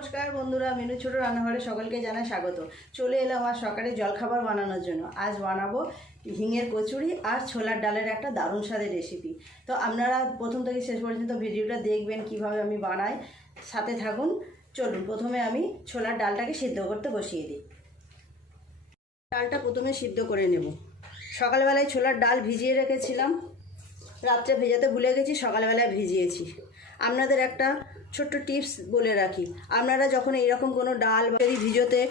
নমস্কার বন্ধুরা, মেনু ছোট রান্নাঘরে সকলকে জানাই স্বাগত। চলে এলাম আর সকালে জলখাবার বানানোর জন্য। আজ বানাবো হিঙের কচুরি আর ছোলার ডালের একটা দারুণ স্বাদের রেসিপি তো আপনারা প্রথম থেকে শেষ পর্যন্ত ভিডিওটা দেখবেন কীভাবে আমি বানাই। সাথে থাকুন। চলুন, প্রথমে আমি ছোলার ডালটাকে সিদ্ধ করতে বসিয়ে দিই। ডালটা প্রথমে সিদ্ধ করে নেব। সকালবেলায় ছোলার ডাল ভিজিয়ে রেখেছিলাম। রাত্রে ভেজাতে ভুলে গেছি, সকালবেলায় ভিজিয়েছি। আপনাদের একটা ছোট্ট টিপস বলে রাখি। আপনারা যখন এইরকম কোনো ডাল যদি ভিজোতে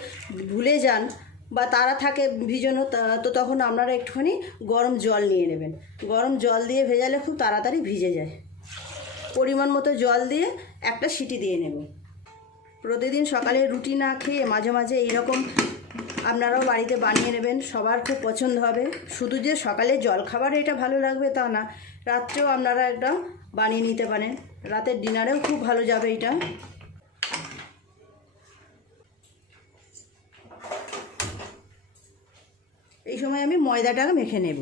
ভুলে যান বা তারা থাকে ভিজানো, তা- তো তখন আপনারা একটুখানি গরম জল নিয়ে নেবেন। গরম জল দিয়ে ভেজালে খুব তাড়াতাড়ি ভিজে যায়। পরিমাণ মতো জল দিয়ে একটা সিটি দিয়ে নেবেন। প্রতিদিন সকালে রুটি না খেয়ে মাঝে মাঝে এইরকম আপনারাও বাড়িতে বানিয়ে নেবেন, সবার খুব পছন্দ হবে। শুধু যে সকালে জল খাবার এটা ভালো লাগবে তা না, রাত্রেও আপনারা একটা বানিয়ে নিতে পারেন। রাতের ডিনারেও খুব ভালো যাবে এটা। এই সময় আমি ময়দাটা মেখে নেব।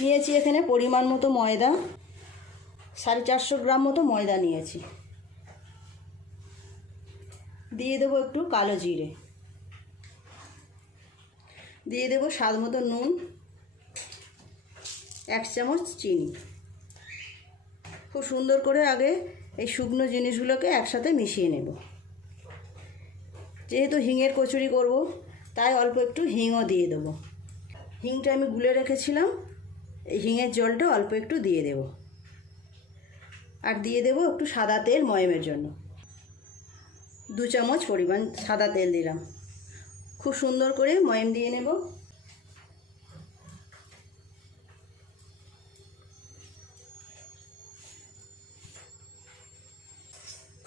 নিয়েছি এখানে পরিমাণ মতো ময়দা, সাড়ে চারশো গ্রাম মতো ময়দা নিয়েছি। দিয়ে দেবো একটু কালো জিরে। দিয়ে দেবো স্বাদ মতো নুন, এক চামচ চিনি। খুব সুন্দর করে আগে এই শুকনো জিনিসগুলোকে একসাথে মিশিয়ে নেব। যেহেতু হিঙের কচুরি করব, তাই অল্প একটু হিংও দিয়ে দেবো। হিংটা আমি গুলে রেখেছিলাম, এই হিঙের জলটা অল্প একটু দিয়ে দেব। আর দিয়ে দেবো একটু সাদা তেল ময়মের জন্য। দু চামচ পরিমাণ সাদা তেল দিলাম। খুব সুন্দর করে ময়ম দিয়ে নেব।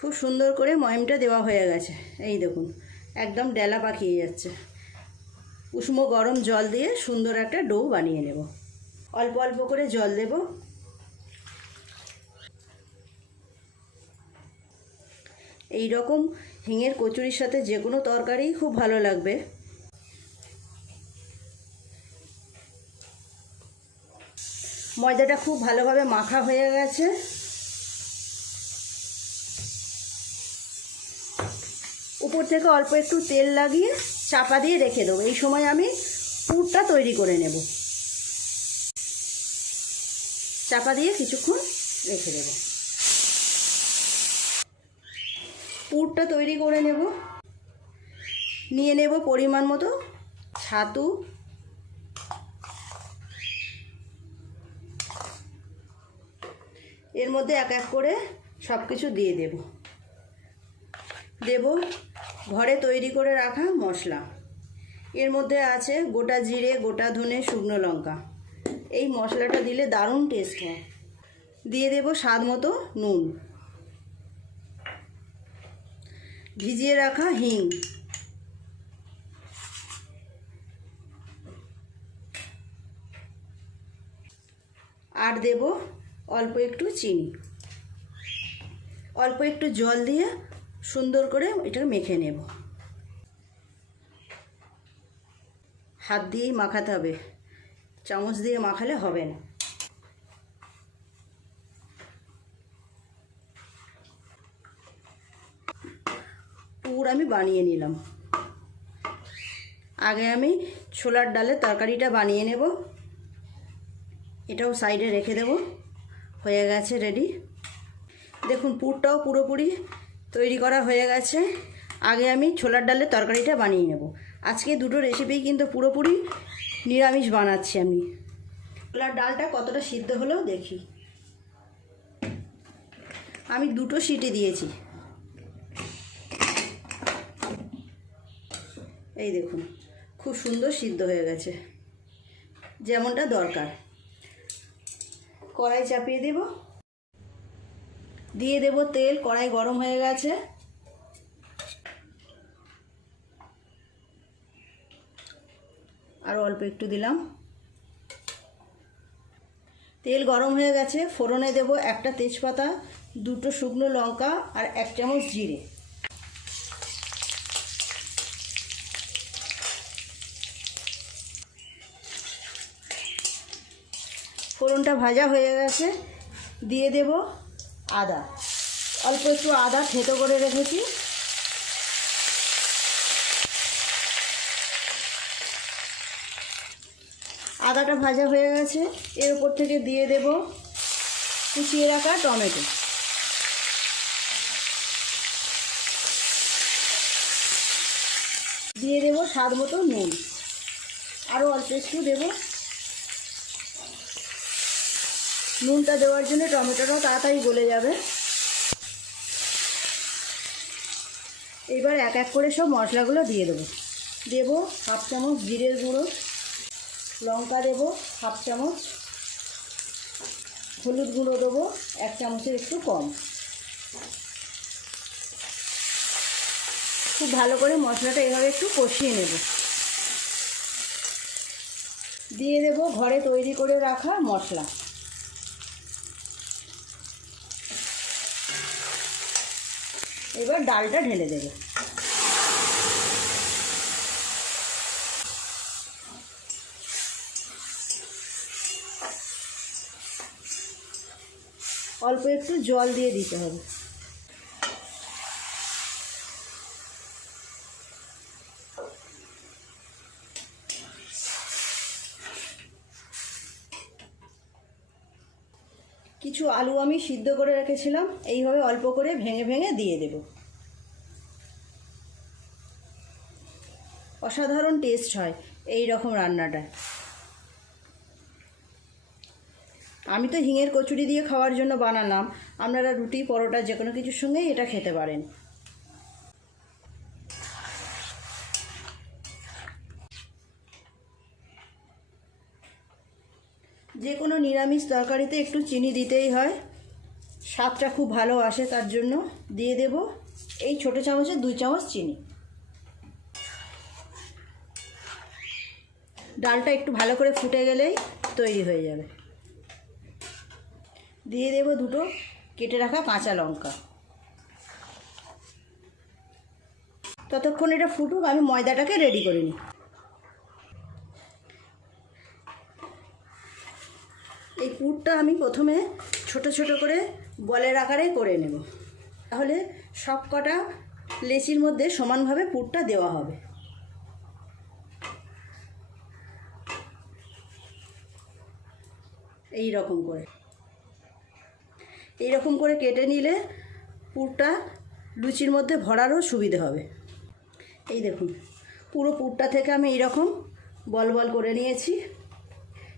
খুব সুন্দর করে ময়মটা দেওয়া হয়ে গেছে। এই দেখুন, একদম ডেলা পাকিয়ে যাচ্ছে। উষ্ণ গরম জল দিয়ে সুন্দর একটা ডো বানিয়ে নেব। অল্প অল্প করে জল দেব। এই রকম হিঙের কচুরির সাথে যে কোনো তরকারি খুব ভালো লাগবে। ময়দাটা খুব ভালোভাবে মাখা হয়ে গেছে। উপর থেকে অল্প একটু তেল লাগিয়ে চাপা দিয়ে রেখে দেবো। এই সময় আমি পুরটা তৈরি করে নেব। চাপা দিয়ে কিছুক্ষণ রেখে দেব। পুরটা তৈরি করে নেব। নিয়ে নেব পরিমাণ মতো ছাতু। এর মধ্যে এক এক করে সব কিছু দিয়ে দেব। দেব ঘরে তৈরি করে রাখা মশলা। এর মধ্যে আছে গোটা জিরে, গোটা ধনে, শুকনো লঙ্কা। এই মশলাটা দিলে দারুণ টেস্ট হয়। দিয়ে দেব স্বাদ মতো নুন। ভিজিয়ে রাখা হিং। আর দেব অল্প একটু চিনি। অল্প একটু জল দিয়ে সুন্দর করে এটা মেখে নেব। হাত দিয়েই মাখাতে হবে। চামচ দিয়ে মাখালে হবে না। পুর আমি বানিয়ে নিলাম। আগে আমি ছোলার ডালের তরকারিটা বানিয়ে নেব। এটাও সাইডে রেখে দেব। হয়ে গেছে রেডি দেখুন, পুরটাও পুরোপুরি তৈরি করা হয়ে গেছে। আগে আমি ছোলার ডালের তরকারিটা বানিয়ে নেব। আজকে দুটো রেসিপি কিন্তু পুরোপুরি নিরামিষ বানাচ্ছি আমি। ছোলার ডালটা কতটা সিদ্ধ হলেও দেখি। আমি দুটো সিটি দিয়েছি। এই দেখুন, খুব সুন্দর সিদ্ধ হয়ে গেছে। যেমনটা দরকার। কড়াই চাপিয়ে দেব। দিয়ে দেব তেল, কড়াই গরম হয়ে গেছে। আর অল্প একটু দিলাম। তেল গরম হয়ে গেছে, ফোড়নে দেব একটা তেজপাতা, দুটো শুকনো লঙ্কা আর এক চামচ জিরে। ফোড়নটা ভাজা হয়ে গেছে, দিয়ে দেব আদা। অল্প একটু আদা থেতো করে রেখেছি। আদাটা ভাজা হয়ে গেছে, এর উপর থেকে দিয়ে দেব কুচিয়ে রাখা টমেটো। দিয়ে দেব স্বাদ মতো নুন। আরও অল্প একটু দেবো নুনটা দেওয়ার জন্য টমেটোটাও তাড়াতাড়ি গলে যাবে। এবার এক এক করে সব মশলাগুলো দিয়ে দেবো। দেবো হাফ চামচ জিরের গুঁড়ো, লঙ্কা দেবো হাফ চামচ, হলুদ গুঁড়ো দেবো এক চামচের একটু কম। খুব ভালো করে মশলাটা এভাবে একটু কষিয়ে নেব। দিয়ে দেব ঘরে তৈরি করে রাখা মশলা। এবার ডালটা ঢেলে দেবে অল্প একটু জল দিয়ে দিতে হবে কিছু আলু আমি সিদ্ধ করে রেখেছিলাম, এইভাবে অল্প করে ভেঙে ভেঙে দিয়ে দেব। অসাধারণ টেস্ট হয় এই রকম রান্নাটা আমি তো হিঙের কচুরি দিয়ে খাওয়ার জন্য বানালাম, আপনারা রুটি, পরোটা যে কোনো কিছুর সঙ্গেই এটা খেতে পারেন। যে কোনো নিরামিষ তরকারিতে একটু চিনি দিতেই হয়। স্বাদটা খুব ভালো আসে তার জন্য দিয়ে দেব এই ছোটো চামচে দুই চামচ চিনি। ডালটা একটু ভালো করে ফুটে গেলেই তৈরি হয়ে যাবে। দিয়ে দেব দুটো কেটে রাখা কাঁচা লঙ্কা। ততক্ষণ এটা ফুটুক, আমি ময়দাটাকে রেডি করে নিই এই পুরটা আমি প্রথমে ছোট ছোট করে বলের আকারে করে নেব। তাহলে সব কটা লেচির মধ্যে সমানভাবে পুরটা দেওয়া হবে। এই রকম করে। এই রকম করে কেটে নিলে পুরটা লুচির মধ্যে ভরারও সুবিধে হবে। এই দেখুন, পুরো পুরটা থেকে আমি এইরকম বল বল করে নিয়েছি।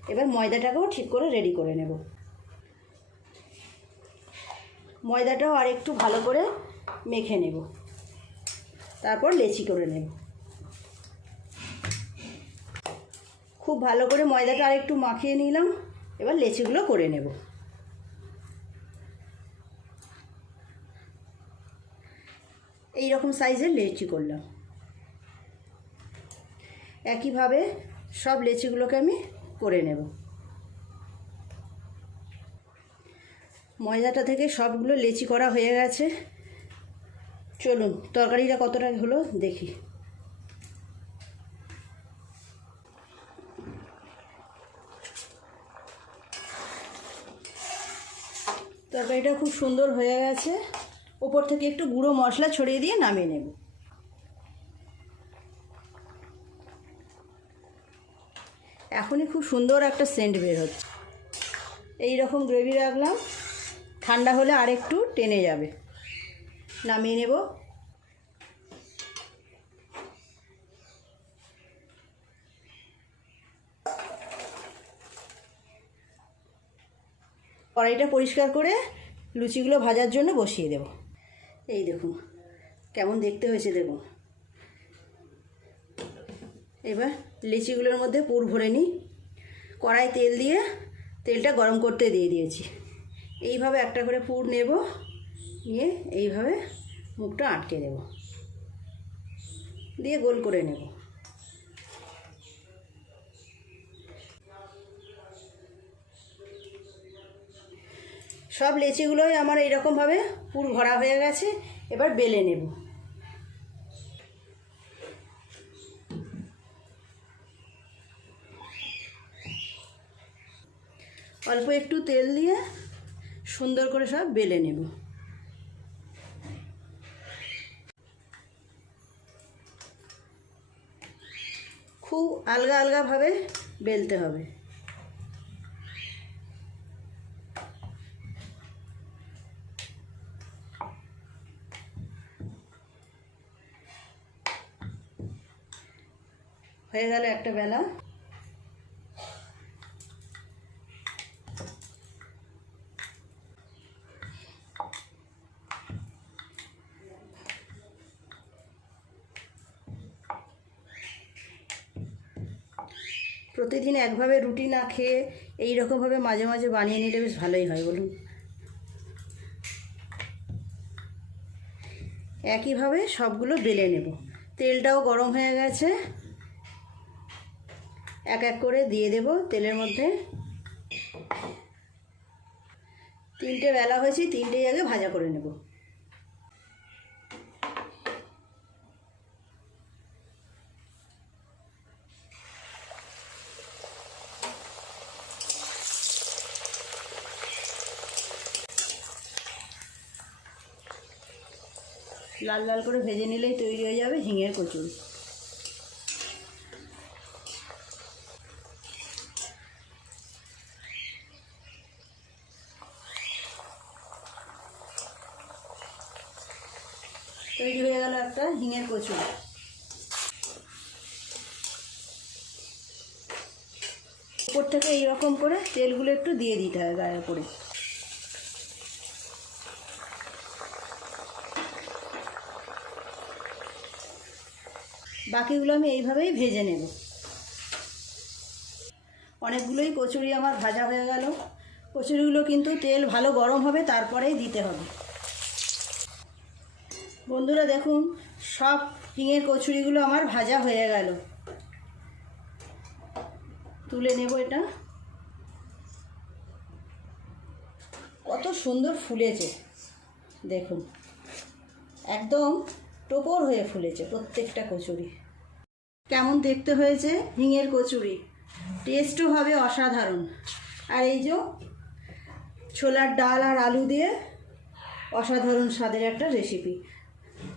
এবার ময়দাটাকেও ঠিক করে রেডি করে নেব। ময়দাটাও আর একটু ভালো করে মেখে নেব। তারপর লেচি করে নেব। খুব ভালো করে ময়দাটা আর একটু মাখিয়ে নিলাম, এবার লেচিগুলো করে নেব। এই রকম সাইজের লেচি করলাম। একইভাবে সব লেচিগুলোকে আমি করে নেব। ময়দাটা থেকে সবগুলো লেচি করা হয়ে গেছে। চলুন, তরকারিটা কতটা হলো দেখি। তরকারিটা খুব সুন্দর হয়ে গেছে। ওপর থেকে একটু গুঁড়ো মশলা ছড়িয়ে দিয়ে নামিয়ে নেব। এখনই খুব সুন্দর একটা সেন্ট বের হচ্ছে। এই রকম গ্রেভি রাখলাম, ঠান্ডা হলে আর একটু টেনে যাবে। নামিয়ে নেব। কড়াইটা পরিষ্কার করে লুচিগুলো ভাজার জন্য বসিয়ে দেব। এই দেখুন, কেমন দেখতে হয়েছে দেখুন। এবার লিচিগুলোর মধ্যে পুর ভরে নিই। কড়াই তেল দিয়ে তেলটা গরম করতে দিয়ে দিয়েছি। এইভাবে একটা করে পুর নেব, নিয়ে এইভাবে মুখটা আটকে দেব। দিয়ে গোল করে নেব। সব লেচিগুলোই আমার এইরকমভাবে পুর ভরা হয়ে গেছে, এবার বেলে নেব। অল্প একটু তেল দিয়ে সুন্দর করে সব বেলে নেব। খুব আলগা আলগাভাবে বেলতে হবে। হয়ে গেল একটা বেলা। প্রতিদিন একভাবে রুটি না খেয়ে এই রকমভাবে মাঝে মাঝে বানিয়ে নিলে বেশ ভালোই হয়, বলুন। একইভাবে সবগুলো বেলে নেব। তেলটাও গরম হয়ে গেছে। এক এক করে দিয়ে দেব তেলের মধ্যে। তিনটে বেলা হয়েছে, তিনটেই আগে ভাজা করে নেব। লাল লাল করে ভেজে নিলেই তৈরি হয়ে যাবে ঝিঙের কচুরি। তৈরি হয়ে গেল একটা ঝিঙের কচুরি। উপর থেকে এইরকম করে তেলগুলো একটু দিয়ে দিতে হয় গায়ের উপরে। বাকিগুলো আমি এইভাবেই ভেজে নেব। অনেকগুলোই কচুরি আমার ভাজা হয়ে গেল। কচুরিগুলো কিন্তু তেল ভালো গরম হবে, তারপরেই দিতে হবে। বন্ধুরা দেখুন, সব হিঙের কচুরিগুলো আমার ভাজা হয়ে গেল। তুলে নেব এটা। কত সুন্দর ফুলেছে। দেখুন, একদম টোপর হয়ে ফুলেছে প্রত্যেকটা কচুরি। কেমন দেখতে হয়েছে? হিঙের কচুরি। টেস্টও হবে অসাধারণ। আর এই যে ছোলার ডাল আর আলু দিয়ে অসাধারণ স্বাদের একটা রেসিপি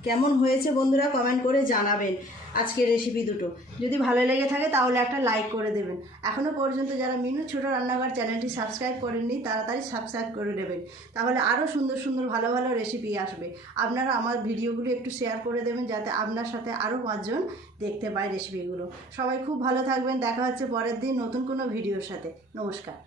কেমন হয়েছে বন্ধুরা কমেন্ট করে জানাবেন। আজকের রেসিপি দুটো। যদি ভালো লেগে থাকে তাহলে একটা লাইক করে দেবেন। এখনও পর্যন্ত যারা মিনু ছোট রান্নাঘর চ্যানেলটি সাবস্ক্রাইব করেননি, তাড়াতাড়ি সাবস্ক্রাইব করে দেবেন তাহলে আরও সুন্দর সুন্দর ভালো ভালো রেসিপি আসবে। আপনারা আমার ভিডিওগুলো একটু শেয়ার করে দেবেন যাতে আপনার সাথে আরও পাঁচজন দেখতে পায় রেসিপিগুলো সবাই খুব ভালো থাকবেন। দেখা হচ্ছে পরের দিন নতুন কোনো ভিডিওর সাথে। নমস্কার।